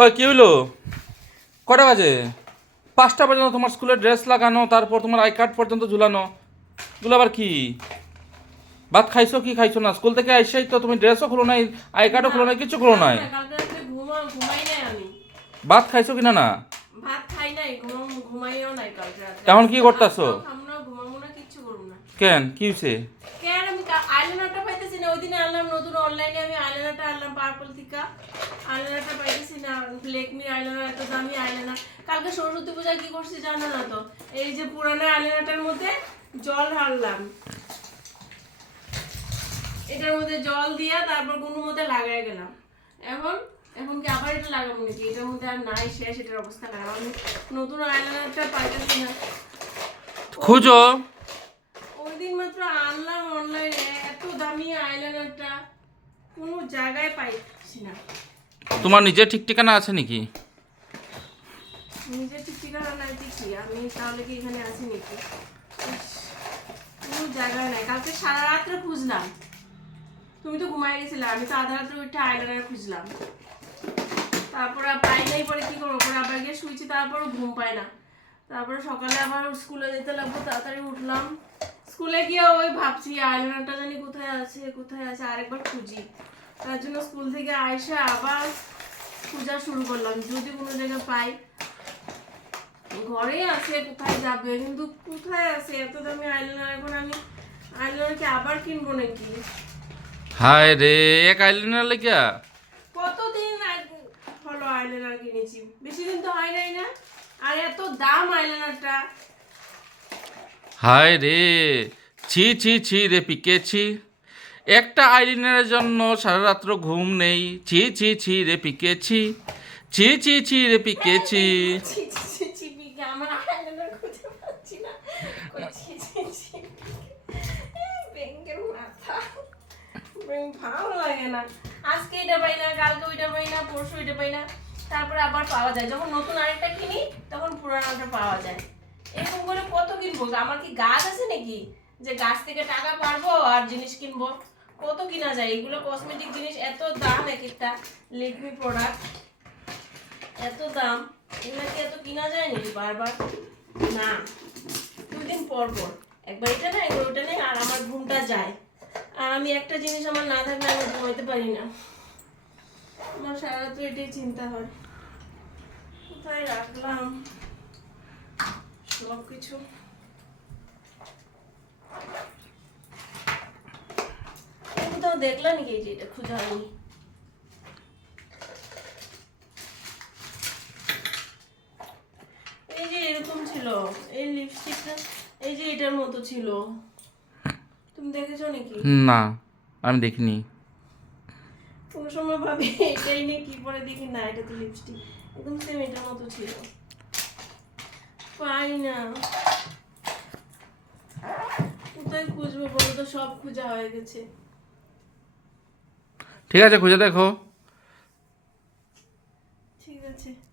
ওই কি হইলো? কটা বাজে? 5টা পর্যন্ত তোমার স্কুলের ড্রেস লাগানো, তারপর তোমার আই কার্ড পর্যন্ত ঝুলানো। এগুলো আবার কি? ভাত খাইছো কি খাইছো না? স্কুল থেকে আইসাই তো তুমি ড্রেসও খুলো নাই, আই কার্ডও খুলো নাই, কিছু খুলো নাই। কালকে রাতে ঘুমাই নাই আমি। ভাত খাইছো কিনা না? ভাত খাই নাই, ঘুমাইও নাই কালকে রাতে। এখন কি করতেছো? আমরা ঘুমাবো না, কিচ্ছু করবো না। কেন, কি হয়েছে? কেন আমি আইলাইনারটা পাইতেছি না। ওই দিনে আনলাম নতুন অনলাইনে, আমি আইলাইনারটা আনলাম পার্পল থেকে। আইলাইনারটা পাইতেছি না। লেকমি আইলাইনার, এত দামি আইলাইনার। কালকে সরস্বতী পূজায় কি করছি জানো না তো? এই যে পুরানো আইলাইনারটার মধ্যে জল ঢাললাম, এটার মধ্যে জল দিয়া তারপর কোনো মধ্যে লাগাই গেলাম। এখন এখন কি আবার এটা লাগাবো নাকি? এটার মধ্যে আর নাই, শেষ এটার অবস্থা খারাপ। আমি নতুন আইলাইনারটা পাইতেছি না। খুঁজো। ওই দিন মাত্র আনলাম অনলাইনে, এত দামি আইলাইনারটা কোনো জায়গায় পাইছি না। তোমার নিজের ঠিক ঠিকানা আছে নাকি? নিজের ঠিক ঠিকানা নাই কি? আমি তাহলে কি এখানে আছি নাকি? কোনো জায়গায় নাই। কালকে সারা রাত্রে খুঁজলাম, তুমি তো ঘুমাই গেছিলে। আমি তো আধা রাত্রে উঠে আইলাইনার খুঁজলাম, তারপরে পাই নাই। পরে কি করবো? পরে আবার গিয়ে শুয়েছি, তারপরে ঘুম পায় না। তারপরে সকালে আবার স্কুলে যেতে লাগবো, তাড়াতাড়ি উঠলাম। স্কুলে গিয়ে ওই ভাবছি আইলাইনারটা জানি কোথায় আছে, কোথায় আছে, আরেকবার খুঁজি। তার জন্য স্কুল থেকে আইসা আবার খোঁজা শুরু করলাম, যদি কোনো জায়গায় পাই। ঘরেই আছে, কোথায় যাবে, কিন্তু কোথায় আছে এত দামি আইলাইনার? এখন আমি আইলাইনার কি আবার কিনবো নাকি? হায় রে, এক আইলাইনার লেগা? কতদিন হলো আইলাইনার কিনেছি, বেশি দিন তো হয় নাই না। আর এত দাম আইলাইনারটা। হায় রে, ছি ছি ছি রে পিকে ছি। একটা আইলাইনারের জন্য সারা রাত্র ঘুম নেই। ছি ছি ছি রে পিকে ছি। ছি ছি ছি রে পিকে ছি। ছি ছি ছি ছি, বিকে আমার আইলাইনার খুঁজে পাচ্ছি না। কই ছি ছি ছি, ব্যাংকের মাথা। ভালো লাগে না। আজকে এটা পাই না, কালকে ওইটা পাই না, পরশু এটা পাই না, তারপরে আবার পাওয়া যায়। যখন নতুন আরেকটা কিনি তখন পুরানোটা পাওয়া যায়। এরকম করে কত কিনবো? আমার কি গাছ আছে নাকি যে গাছ থেকে টাকা পারবো আর জিনিস কিনবো? কত কিনা যায় এগুলো? কসমেটিক জিনিস এত দাম, এক একটা লেকমি প্রোডাক্ট এত দাম। এগুলো কি এত কিনা যায় নাকি বারবার? না, 2 দিন পর পর একবার এটা নেই, একবার ওটা নেই, আর আমার ঘুমটা যায়। আর আমি একটা জিনিস আমার না থাকলে আমি ঘুমাইতে পারি না। আমার সারা রাত্রে এটাই চিন্তা হয়, কোথায় রাখলাম সব কিছু। কোথাও দেখলা নাকি এই যে এটা খোঁজা হয়নি? এই যে এরকম ছিল, এই লিপস্টিকটা এই যে এটার মতো ছিল, তুমি দেখেছো নাকি? না, আমি দেখিনি। কোনো সময় ভাবি এটাই নিয়ে কি পরে, দেখি না এটা তো লিপস্টিক, একদম সেম এটার মতো ছিল। পাই না, কোথায় খুঁজবো বলো তো? সব খোঁজা হয়ে গেছে। ঠিক আছে, খুঁজে দেখো।